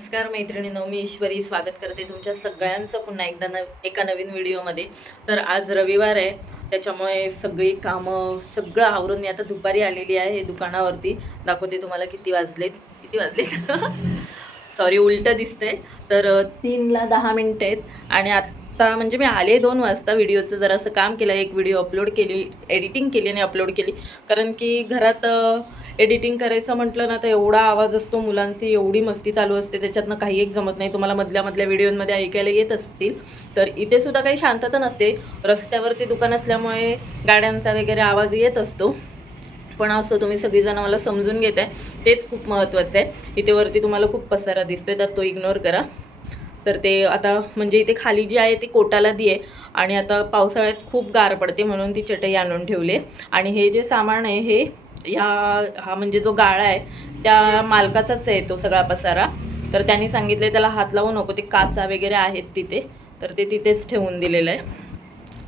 नमस्कार मैत्रिणींनो, मी ईश्वरी स्वागत करते तुमच्या सगळ्यांचं पुन्हा एकदा एका नवीन व्हिडिओमध्ये. तर आज रविवार आहे, त्याच्यामुळे सगळी कामं सगळं आवरून मी आता दुपारी आलेली आहे दुकानावरती. दाखवते तुम्हाला किती वाजलेत सॉरी, उलटं दिसतंय. तर 3ला 10 मिनिटं आहेत आणि आत्ता म्हणजे मी आले 2 वाजता. व्हिडिओचं जरासं काम केलं, एक व्हिडिओ अपलोड केली, एडिटिंग केली आणि अपलोड केली. कारण की घरात एडिटिंग करायचं म्हटलं ना तर एवढा आवाज असतो, मुलांची एवढी मस्ती चालू असते, त्याच्यातनं काही एक जमत नाही. तुम्हाला मधल्या मधल्या व्हिडिओमध्ये ऐकायला येत असतील. तर इथे सुद्धा काही शांतता नसते, रस्त्यावरती दुकान असल्यामुळे गाड्यांचा वगैरे आवाज येत असतो. पण असं तुम्ही सगळीजण मला समजून घेताय, तेच खूप महत्त्वाचं आहे. इथे वरती तुम्हाला खूप पसारा दिसतोय, तर तो इग्नोर करा. तर ते आता म्हणजे इथे खाली जी आहे ती कोटाला दी आहे आणि आता पावसाळ्यात खूप गार पडते म्हणून ती चटई आणून ठेवली. आणि हे जे सामान आहे हे हा म्हणजे जो गाळा आहे त्या मालकाचाच आहे तो सगळा पसारा. तर त्यांनी सांगितले त्याला हात लावू नको, ते काचा वगैरे आहेत तिथे, तर ते तिथेच ठेवून दिलेलं आहे.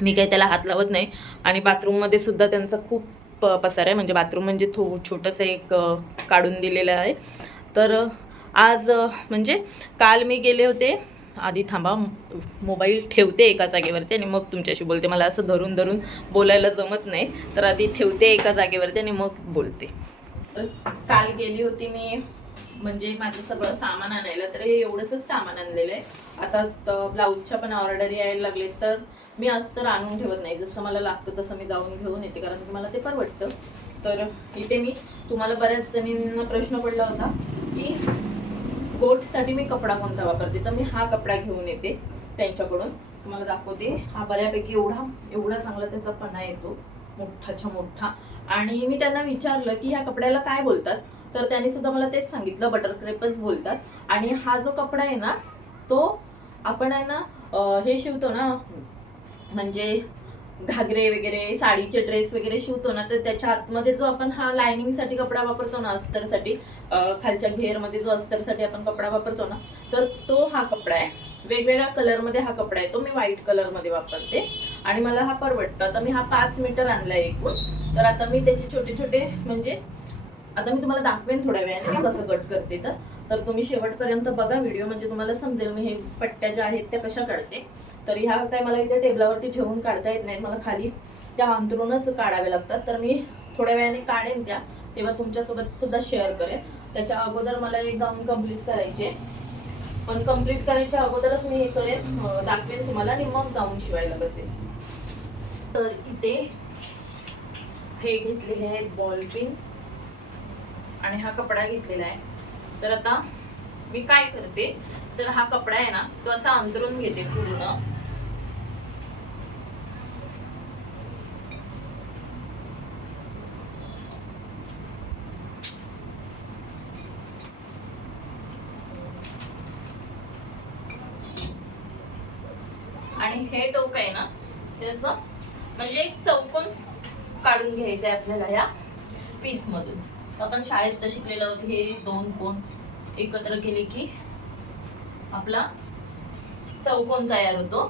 मी काही त्याला हात लावत नाही. आणि बाथरूममध्ये सुद्धा त्यांचा खूप पसारा आहे, म्हणजे बाथरूम म्हणजे छोटंसं एक काढून दिलेलं आहे. तर आज म्हणजे काल मी गेले होते. आधी थांबा, मोबाईल ठेवते एका जागेवरती आणि मग तुमच्याशी बोलते. मला असं धरून धरून बोलायला जमत नाही, तर आधी ठेवते एका जागेवरती आणि मग बोलते. तर काल गेली होती मी म्हणजे माझं सगळं सामान आणायला, तर हे एवढंसच सामान आणलेलं आहे. आता ब्लाऊजच्या पण ऑर्डर यायला लागले, तर मी आज तर आणून ठेवत नाही, जसं मला लागतं तसं मी जाऊन घेऊन येते, कारण की मला ते परवडतं. तर इथे मी तुम्हाला बऱ्याच जणींना प्रश्न पडला होता की गोटसाठी मी कपडा कोणता वापरते, तर मी हा कपडा घेऊन येते त्यांच्याकडून. तुम्हाला दाखवते. हा बऱ्यापैकी एवढा चांगला त्याचा पणा येतो, मोठाच्या मोठा. आणि मी त्यांना विचारलं की ह्या कपड्याला काय बोलतात, तर त्यांनी सुद्धा मला तेच सांगितलं, बटर क्रेपच बोलतात. आणि हा जो कपडा आहे ना, तो आपण आहे ना हे शिवतो ना, म्हणजे घागरे वगैरे, साडीचे ड्रेस वगैरे शिवतो ना, तर त्याच्या आतमध्ये जो आपण हा लायनिंगसाठी कपडा वापरतो ना, अस्तरसाठी, खालच्या घेरमध्ये जो अस्तरसाठी आपण कपडा वापरतो ना, तर तो हा कपडा आहे. वेगवेगळ्या कलरमध्ये हा कपडा आहे, तो मी व्हाईट कलरमध्ये वापरते आणि मला हा परवडतो. आता मी हा 5 मीटर आणलाय एकूण. तर आता मी त्याचे छोटे छोटे म्हणजे आता मी तुम्हाला दाखवेन थोड्या वेळाने मी कसं कट करते. तर तुम्ही शेवटपर्यंत बघा व्हिडिओ, म्हणजे तुम्हाला समजेल मी हे पट्ट्या ज्या आहेत त्या कशा काढते. तर ह्या काय मला इथे टेबलावरती ठेवून काढता येत नाही, मला खाली त्या अंतरूनच काढाव्या लागतात. तर मी थोड्या वेळाने काढेन त्या, तेव्हा तुमच्यासोबत सुद्धा शेअर करेन. त्याच्या अगोदर मला एक गाऊन कम्प्लीट करायचे, पण कम्प्लीट करायच्या अगोदरच मी हे करेन, दाखवेन तुम्हाला आणि मग गाऊन शिवायला बसेल. तर इथे हे घेतलेले आहेत बॉल पिन आणि हा कपडा घेतलेला आहे. तर आता मी काय करते, तर हा कपडा आहे ना, तो असा अंतरून घेते पूर्ण. आणि हे टोक आहे ना, ते असं म्हणजे एक चौकोन काढून घ्यायचं आहे आपल्याला ह्या पीस मधून. आपण शाळेत तर शिकलेलं होतं, हे 2 कोण एकत्र केले की आपला चौकोन तयार होतो.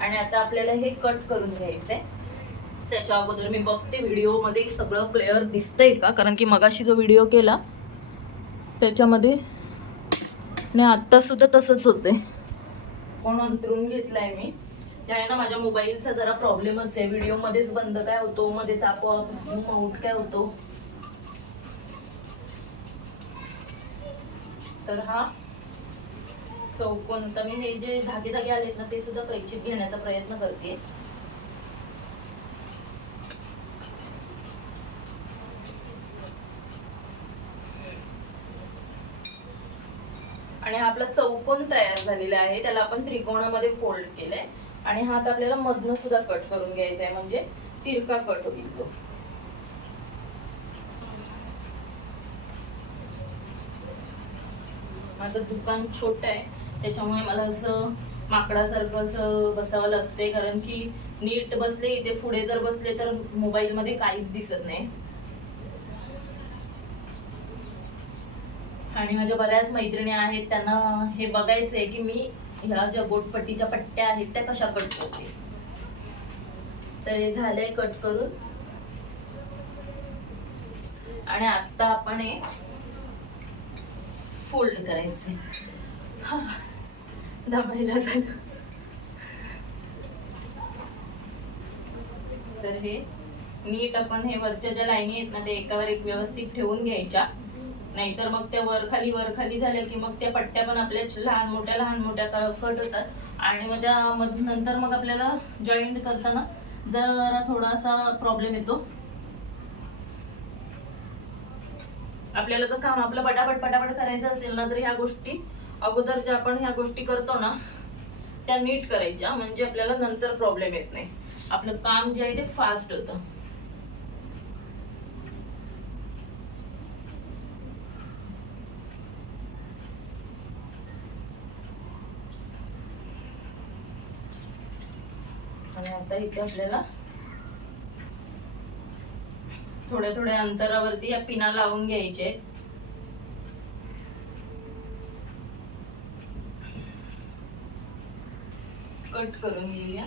आणि आता आपल्याला हे कट करून घ्यायचंय. त्याच्या अगोदर मी बघते व्हिडिओ मध्ये सगळं क्लिअर दिसतंय का, कारण की मगाशी जो व्हिडिओ केला त्याच्यामध्ये आणि आता सुद्धा तसंच होते. पण अंतरून घेतलाय मी. त्या ना माझ्या मोबाईलचा जरा प्रॉब्लेमच आहे, व्हिडिओ मध्येच बंद काय होतो, मध्येच आपोआप आउट काय होतो. तर हा चौकोन, तर मी हे जे धागे धागे आलेत ना ते सुद्धा कैचीत घेण्याचा प्रयत्न करते. आणि हा आपला चौकोन तयार झालेला आहे, त्याला आपण त्रिकोणामध्ये फोल्ड केलंय. आणि हा आता आपल्याला मधनं सुद्धा कट करून घ्यायचा आहे, म्हणजे तिरका कट होईल तो. माझं दुकान छोटं आहे, त्याच्यामुळे मला असं माकडासारखं असं बसावं लागतंय, कारण की नीट बसले इथे पुढे जर बसले तर मोबाईल मध्ये काहीच दिसत नाही. आणि माझ्या बऱ्याच मैत्रिणी आहेत, त्यांना हे बघायचंय की मी ह्या ज्या गोटपट्टीच्या पट्ट्या आहेत त्या कशा कट करते. तर हे झालंय कट करून. आणि आता आपण हे फोल्ड करायचे. दबायला झालं. तर हे नीट आपण हे वरच्या ज्या लाईनी आहेत ना ते एकावर एक व्यवस्थित ठेवून घ्यायच्या, नाहीतर मग त्या वर खाली झाल्या की मग त्या पट्ट्या पण आपल्या लहान मोठ्या कट होतात. आणि मग त्या नंतर मग आपल्याला जॉईंट करताना जरा थोडासा प्रॉब्लेम येतो. आपल्याला जर काम आपलं पटापट करायचं असेल ना, तर ह्या गोष्टी अगोदर ज्या आपण ह्या गोष्टी करतो ना त्या नीट करायच्या, म्हणजे आपल्याला नंतर प्रॉब्लेम येत नाही. आपलं काम जे आहे ते फास्ट होतं. आणि आता इथे आपल्याला थोड्या अंतरावरती या पिना लावून घ्यायचे. कट करून घेऊया.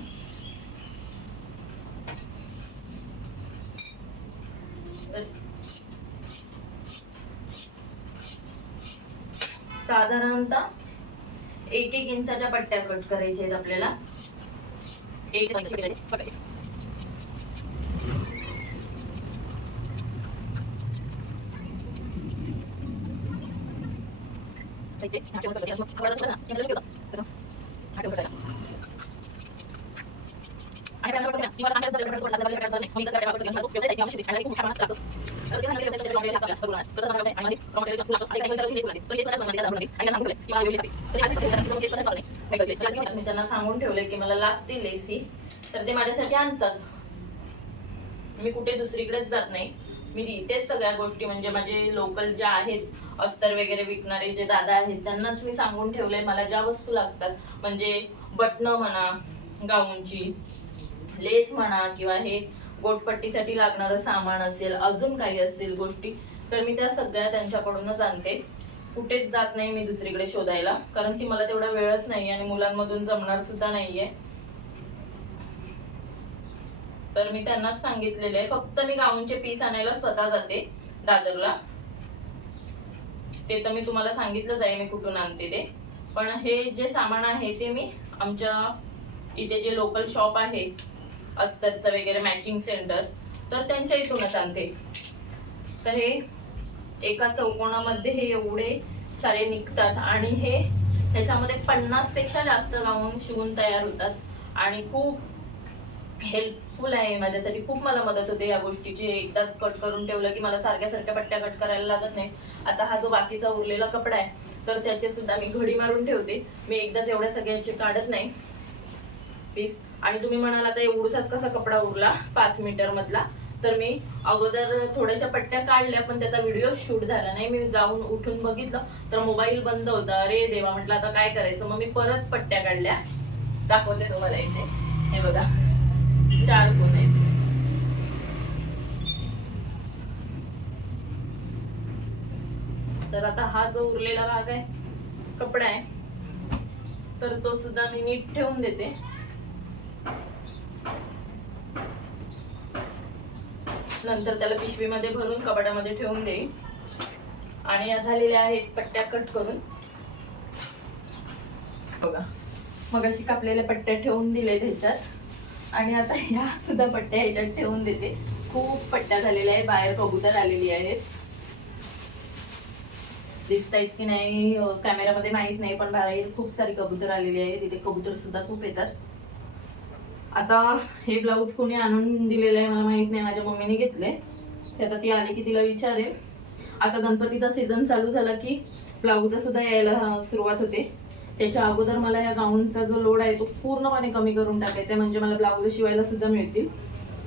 साधारणतः 1-1 इंचाच्या पट्ट्या कट करायच्या आहेत आपल्याला. मी त्यांना सांगून ठेवलंय की मला लागतील एसी, तर ते माझ्यासाठी आणतात. मी कुठे दुसरीकडेच जात नाही. मी इथेच सगळ्या गोष्टी, म्हणजे माझे लोकल ज्या आहेत अस्तर वगैरे विकणारे जे दादा आहेत त्यांनाच मी सांगून ठेवलंय मला ज्या वस्तू लागतात, म्हणजे बटणं म्हणा, गाऊनची लेस म्हणा, किंवा हे गोटपट्टीसाठी लागणारं सामान असेल, अजून काही असेल गोष्टी, तर मी त्या सगळ्या त्यांच्याकडूनच आणते. कुठेच जात नाही मी दुसरीकडे शोधायला, कारण की मला तेवढा वेळच नाही आणि मुलांमधून जमणार सुद्धा नाहीये. तर मी त्यांनाच सांगितलेलं आहे. फक्त मी गाऊनचे पीस आणायला स्वतः जाते दादरला. ते तर मी तुम्हाला सांगितलंच आहे मी कुठून आणते ते. पण हे जे सामान आहे ते मी आमच्या इथे जे लोकल शॉप आहे अस्तरचं वगैरे मॅचिंग सेंटर, तर त्यांच्या इथूनच आणते. तर हे एका चौकोनामध्ये हे एवढे सारे निघतात आणि हे ह्याच्यामध्ये 50 पेक्षा जास्त गाऊन शिवून तयार होतात. आणि खूप हेल्पफुल आहे माझ्यासाठी. खूप मला मदत होते या गोष्टीची. एकदाच कट करून ठेवलं की मला सारख्या पट्ट्या कट करायला लागत नाही. आता हा जो बाकीचा उरलेला कपडा आहे तर त्याचे सुद्धा मी घडी मारून ठेवते. मी एकदाच एवढ्या सगळ्याचे काढत नाही पीस. आणि तुम्ही म्हणाल आता एवढाच कसा कपडा उरला 5 मीटर मधला, तर मी अगोदर थोड्याशा पट्ट्या काढल्या पण त्याचा व्हिडिओ शूट झाला नाही. मी जाऊन उठून बघितलं तर मोबाईल बंद होता. अरे देवा, म्हटलं आता काय करायचं. मग मी परत पट्ट्या काढल्या. दाखवते तुम्हाला इथे. हे बघा 4 कोण आहेत. तर आता हा जो उरलेला भाग आहे कपडा आहे तर तो सुद्धा मी नीट ठेवून देते. नंतर त्याला पिशवीमध्ये भरून कपाटामध्ये ठेवून देईन. आणि या झालेल्या आहेत पट्ट्या कट करून. बघा मग अशी कापलेल्या पट्ट्या ठेवून दिले ह्याच्यात. आणि आता ह्या सुद्धा पट्ट्या ह्याच्यात ठेवून देते. खूप पट्ट्या झालेल्या आहेत. बाहेर कबूतर आलेली आहेत. दिसत आहेत की नाही कॅमेरामध्ये माहित नाही, पण बाहेर खूप सारी कबूतर आलेली आहेत. तिथे कबूतर सुद्धा खूप येतात. आता हे ब्लाऊज कोणी आणून दिलेलं आहे मला माहित नाही. माझ्या मम्मीने घेतले ते. आता ती आली की तिला विचारेल. आता गणपतीचा सीझन चालू झाला की ब्लाऊज सुद्धा यायला सुरुवात होते. त्याच्या अगोदर मला या गाऊनचा जो लोड आहे तो पूर्णपणे कमी करून टाकायचा आहे, म्हणजे मला ब्लाऊज शिवायला सुद्धा मिळतील.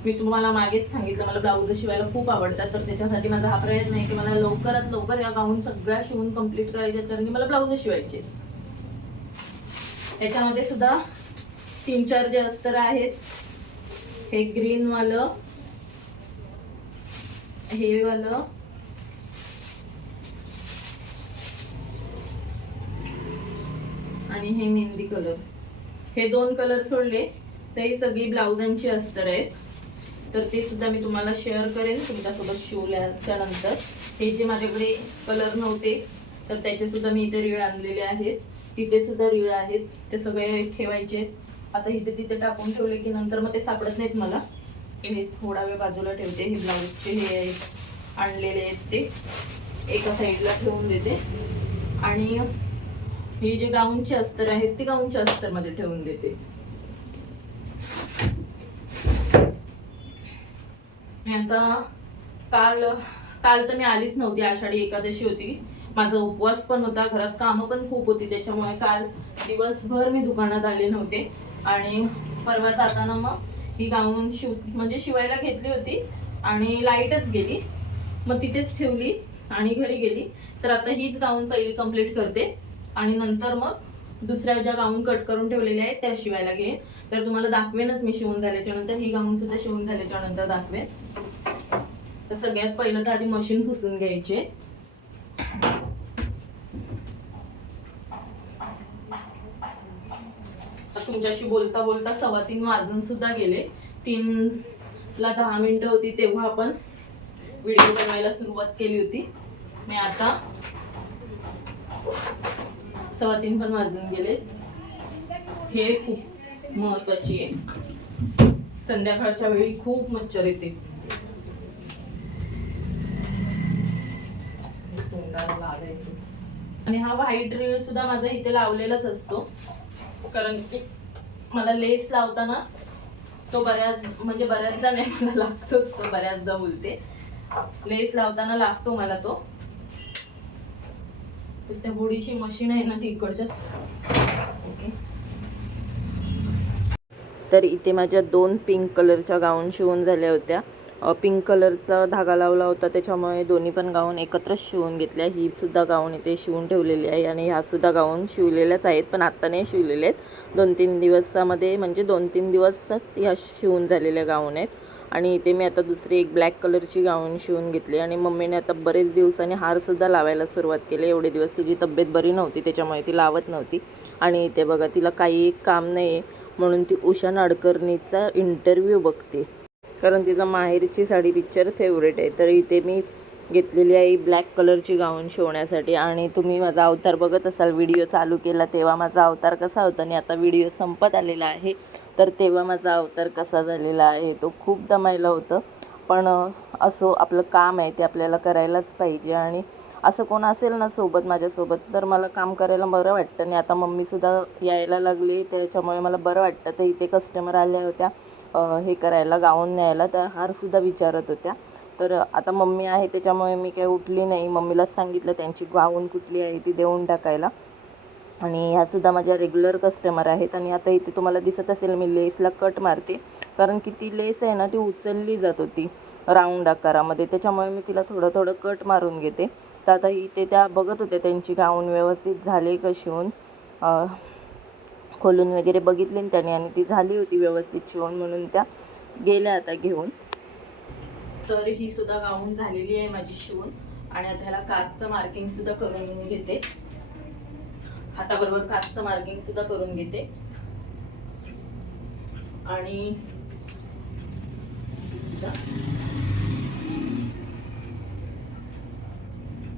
मी तुम्हाला मागेच सांगितलं मला ब्लाऊज शिवायला खूप आवडतात. तर त्याच्यासाठी माझा हा प्रयत्न आहे की मला लवकरात लवकर या गाऊन सगळ्या शिवून कंप्लीट करायचे, कारण की मला ब्लाऊज शिवायचे. त्याच्यामध्ये सुद्धा 3-4 जे अस्तर आहेत. हे ग्रीन वालं, हे वालं, आणि हे मेहंदी कलर. हे 2 कलर सोडले तर ही सगळी ब्लाउजांची अस्तर आहेत. तर ते सुद्धा मी तुम्हाला शेअर करेन तुमच्यासोबत शिवल्याच्या नंतर. हे जे माझ्याकडे कलर नव्हते तर त्याचे सुद्धा मी इथे रीळ आणलेले आहेत. तिथे सुद्धा रीळ आहेत, ते सगळे ठेवायचे आहेत. आता इथे तिथे टाकून ठेवले की नंतर मग ते सापडत नाहीत मला. हे थोडा वेळ बाजूला ठेवते. हे ब्लाऊजचे हे आणलेले आहेत ते एका साईडला ठेवून देते. आणि हे जे गाऊनचे अस्तर आहेत ते गाऊनच्या अस्तरमध्ये ठेवून देते. मी आता काल तर मी आलीच नव्हती. आषाढी एकादशी होती, माझा उपवास पण होता, घरात कामं पण खूप होती, त्याच्यामुळे काल दिवसभर मी दुकानात आले नव्हते. आणि परवा जाताना मग ही गाऊन शिवायला घेतली होती आणि लाईटच गेली, मग तिथेच ठेवली आणि घरी गेली. तर आता हीच गाऊन पहिली कंप्लीट करते आणि नंतर मग दुसऱ्या ज्या गाऊन कट करून ठेवलेल्या आहेत त्या शिवायला घेईन. तर तुम्हाला दाखवेनच मी शिवून झाल्याच्या नंतर. ही गाऊन सुद्धा शिवून झाल्याच्या नंतर दाखवेन. तर सगळ्यात पहिलं तर आधी मशीन पुसून घ्यायचे. तुमच्याशी बोलता बोलता 3:15 वाजून सुद्धा गेले. 3ला 10 मिनिटं होती तेव्हा आपण व्हिडिओ बनवायला सुरुवात केली होती. मी आता 3:15 पण वाजून गेले. हे खूप महत्वाची आहे. संध्याकाळच्या वेळी खूप मच्छर येते. आणि हा व्हाईट रीळ सुद्धा माझा इथे लावलेलाच असतो, कारण की मला लेस लावताना तो बऱ्याचदा नाही मला लागतोच. तो बऱ्याचदा बोलते लेस लावताना लागतो मला तो. त्या बुडीची मशीन आहे ना ती इकडच्या. तर इथे माझ्या 2 पिंक कलरच्या गाऊन शिवून झाल्या होत्या. पिंक कलरचा धागा लावला होता, त्याच्यामुळे दोन्ही पण गाऊन एकत्रच शिवून घेतल्या. ही सुद्धा गाऊन इथे शिवून ठेवलेली आहे आणि ह्या सुद्धा गाऊन शिवलेल्याच आहेत, पण आता नाही शिवलेले आहेत. 2-3 दिवसामध्ये, म्हणजे 2-3 दिवसात ह्या शिवून झालेल्या गाऊन आहेत. आणि इथे मी आता दुसरी एक ब्लॅक कलरची गाऊन शिवून घेतली. आणि मम्मीने आता बरेच दिवसांनी हारसुद्धा लावायला सुरुवात केली. एवढे दिवस तिची तब्येत बरी नव्हती, त्याच्यामुळे ती लावत नव्हती. आणि इथे बघा, तिला काही काम नाही आहे म्हणून ती उषा नाडकर्णीचा इंटरव्ह्यू बघते, कारण तिचा माहेरची साडी पिक्चर फेवरेट आहे. तर इथे मी घेतलेली आहे ब्लॅक कलरची गाऊन शिवण्यासाठी. आणि तुम्ही माझा अवतार बघत असाल, व्हिडिओ चालू केला तेव्हा माझा अवतार कसा होता आणि आता व्हिडिओ संपत आलेला आहे तर तेव्हा माझा अवतार कसा झालेला आहे. तो खूप दमायला होतं, पण असो, आपलं काम आहे ते आपल्याला करायलाच पाहिजे. आणि असं कोण असेल ना सोबत, माझ्यासोबत, तर मला काम करायला बरं वाटतं. आणि आता मम्मीसुद्धा यायला लागली, त्याच्यामुळे मला बरं वाटतं. तर इथे कस्टमर आल्या होत्या हे करायला, गाऊन न्यायला, तर हारसुद्धा विचारत होत्या. तर आता मम्मी आहे त्याच्यामुळे मी काही उठली नाही. मम्मीलाच सांगितलं त्यांची गाऊन कुठली आहे ती देऊन टाकायला. आणि ह्यासुद्धा माझ्या रेग्युलर कस्टमर आहेत. आणि आता इथे तुम्हाला दिसत असेल मी लेसला कट मारते, कारण की ती लेस आहे ना ती उचलली जात होती राऊंड आकारामध्ये, त्याच्यामुळे मी तिला थोडं कट मारून घेते. तर आता इथे त्या बघत होत्या त्यांची गाऊन व्यवस्थित झाली का शिवून, खोलून वगैरे बघितली त्याने आणि ती झाली होती व्यवस्थित शिवून, म्हणून त्या गेल्या आता घेऊन. तर ही सुद्धा गाऊन झालेली आहे माझी शिवून. आणि आता ह्याला काचचं मार्किंग सुद्धा करून घेते, हाताबरोबर काचचं मार्किंग सुद्धा करून घेते. आणि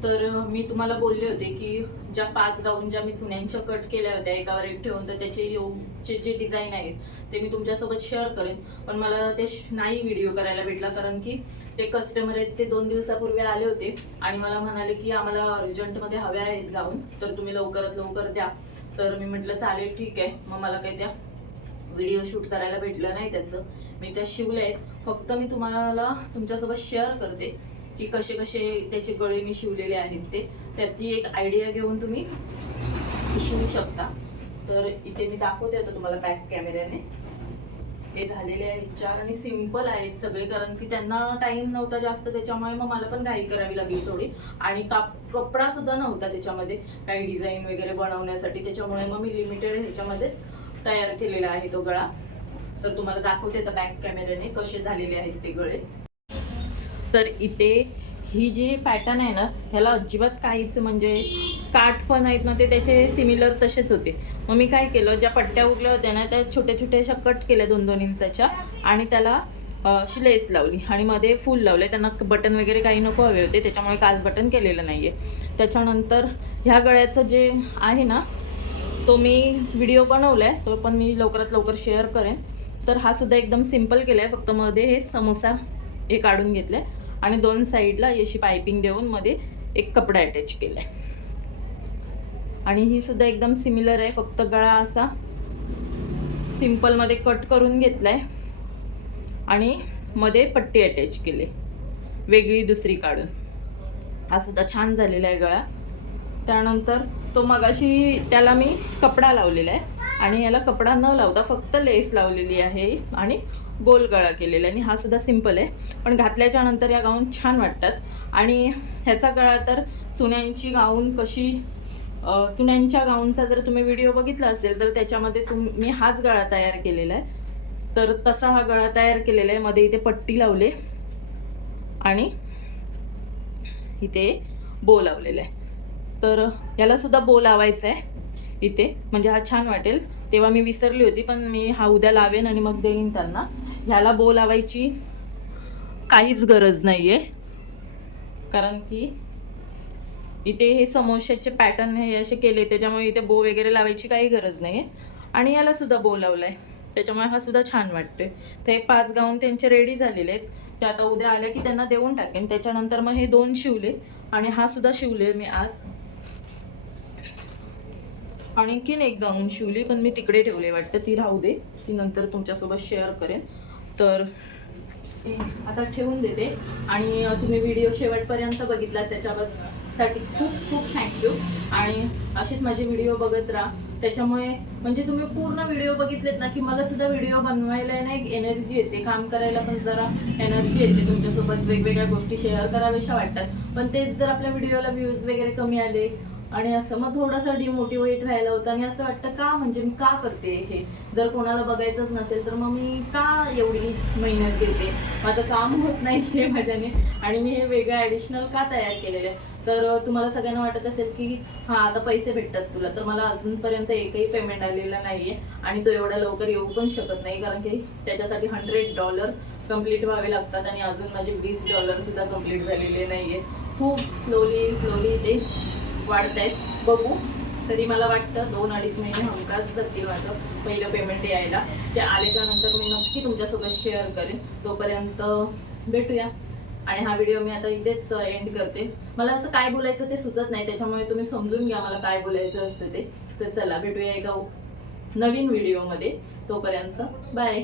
तर मी तुम्हाला बोलले होते की ज्या 5 गाऊन ज्या मी चुन्यांच्या कट केल्या होत्या एकावर एक ठेवून, तर त्याचे योगचे जे डिझाईन आहेत ते मी तुमच्यासोबत शेअर करेन. पण मला ते नाही व्हिडिओ करायला भेटला, कारण की ते कस्टमर आहेत ते 2 दिवसापूर्वी आले होते आणि मला म्हणाले की आम्हाला अर्जंटमध्ये हव्या आहेत गाऊन, तर तुम्ही लवकरात लवकर द्या. तर मी म्हटलं चालेल ठीक आहे. मग मला काही त्या व्हिडिओ शूट करायला भेटलं नाही त्याचं. मी त्या शिवल्या आहेत, फक्त मी तुम्हाला तुमच्यासोबत शेअर करते की कसे त्याचे गळे मी शिवलेले आहेत ते, त्याची एक आयडिया घेऊन तुम्ही शिवू शकता. तर इथे मी दाखवते आता तुम्हाला बॅक कॅमेऱ्याने. हे झालेले आहेत 4 आणि सिंपल आहेत सगळे, कारण की त्यांना टाइम नव्हता जास्त, त्याच्यामुळे मग मला पण घाई करावी लागली थोडी. आणि कपडा सुद्धा नव्हता त्याच्यामध्ये काही डिझाईन वगैरे बनवण्यासाठी, त्याच्यामुळे मग मी लिमिटेड ह्याच्यामध्येच तयार केलेला आहे तो गळा. तर तुम्हाला दाखवते आता बॅक कॅमेऱ्याने कसे झालेले आहेत ते गळे. तर इथे ही जी पॅटर्न आहे ना, ह्याला अजिबात काहीच म्हणजे काठ पण आहेत ना ते त्याचे सिमिलर तसेच होते. मग मी काय केलं, ज्या पट्ट्या उरल्या होत्या ना त्या छोट्या छोट्या अशा कट केल्या 2-2 इंचाच्या आणि त्याला अशी लेस लावली आणि मध्ये फुल लावले. त्यांना बटन वगैरे काही नको हवे होते, त्याच्यामुळे काच बटन केलेलं नाही आहे. त्याच्यानंतर ह्या गळ्याचं जे आहे ना, तो मी व्हिडिओ बनवला आहे, तो पण मी लवकरात लवकर शेअर करेन. तर हा सुद्धा एकदम सिम्पल केला आहे. फक्त मध्ये हे समोसा हे काढून घेतलं आहे आणि 2 साईडला अशी पायपिंग देऊन मध्ये एक कपडा अटॅच केला आहे. आणि ही सुद्धा एकदम सिमिलर आहे, फक्त गळा असा सिम्पलमध्ये कट करून घेतला आहे आणि मध्ये पट्टी अटॅच केली वेगळी दुसरी काढून. हा सुद्धा छान झालेला आहे गळा. त्यानंतर तो मगाशी त्याला मी कपडा लावलेला आहे आणि याला कपडा न लावता फक्त लेस लावलेली आहे आणि गोल गळा केलेला आहे. आणि हा सुद्धा सिम्पल आहे, पण घातल्याच्या नंतर या गाऊन छान वाटतात. आणि ह्याचा गळा तर चुन्यांची गाऊन कशी, चुन्यांच्या गाऊनचा जर तुम्ही व्हिडिओ बघितला असेल तर त्याच्यामध्ये मी हाच गळा तयार केलेला आहे. तर तसा हा गळा तयार केलेला आहे. मध्ये इथे पट्टी लावले आणि इथे बो लावलेला आहे. तर याला सुद्धा बो लावायचा आहे इथे, म्हणजे हा छान वाटेल. तेव्हा मी विसरली होती, पण मी हा उद्या लावेन आणि मग देईन त्यांना. ह्याला बो लावायची काहीच गरज नाही आहे, कारण की इथे हे समोश्याचे पॅटर्न हे असे केले, त्याच्यामुळे इथे बो वगैरे लावायची काही गरज नाही आहे. आणि याला सुद्धा बो लावला आहे, त्याच्यामुळे हा सुद्धा छान वाटतोय. तर हे 5 गाऊन त्यांचे रेडी झालेले आहेत. ते आता उद्या आले की त्यांना देऊन टाकेन. त्याच्यानंतर मग हे 2 शिवले आणि हा सुद्धा शिवले मी आज. आणखीन एक गाऊन शिवली, पण मी तिकडे ठेवले वाटतं, ती राहू दे, ती नंतर तुमच्यासोबत शेअर करेन. तर आता ठेवून देते. आणि तुम्ही व्हिडिओ शेवटपर्यंत बघितला त्याच्यासाठी खूप खूप थँक्यू. आणि असेच माझे व्हिडिओ बघत राहा. त्याच्यामुळे म्हणजे तुम्ही पूर्ण व्हिडिओ बघितलेत ना की मला सुद्धा व्हिडिओ बनवायला नाही एनर्जी येते, काम करायला पण जरा एनर्जी येते. तुमच्यासोबत वेगवेगळ्या गोष्टी शेअर कराव्याशा वाटतात. पण तेच जर आपल्या व्हिडिओला व्ह्यूज वगैरे कमी आले आणि असं मग थोडासा डिमोटिवेट व्हायला होतं. आणि असं वाटतं का, म्हणजे मी का करते हे, जर कोणाला बघायचंच नसेल तर मग मी का एवढी मेहनत घेते, माझं काम होत नाही आहे माझ्याने, आणि मी हे वेगळं ॲडिशनल का तयार केलेलं आहे. तर तुम्हाला सगळ्यांना वाटत असेल की हां आता पैसे भेटतात तुला, तर मला अजूनपर्यंत एकही पेमेंट आलेला नाही आहे. आणि तो एवढा लवकर येऊ पण शकत नाही, कारण की त्याच्यासाठी $100 कंप्लीट व्हावे लागतात. आणि अजून माझे $20 सुद्धा कंप्लीट झालेले नाही आहे. खूप स्लोली ते वाढत आहेत. बघू, तरी मला वाटतं 2-2.5 महिने हमखास जातील माझं पहिलं पेमेंट यायला. ते आल्याच्या नंतर मी नक्की तुमच्यासोबत शेअर करेन. तोपर्यंत भेटूया. आणि हा व्हिडिओ मी आता इथेच एंड करते. मला असं काय बोलायचं ते सुचत नाही, त्याच्यामुळे तुम्ही समजून घ्या मला काय बोलायचं असतं ते. तर चला भेटूया एका नवीन व्हिडिओमध्ये. तोपर्यंत बाय.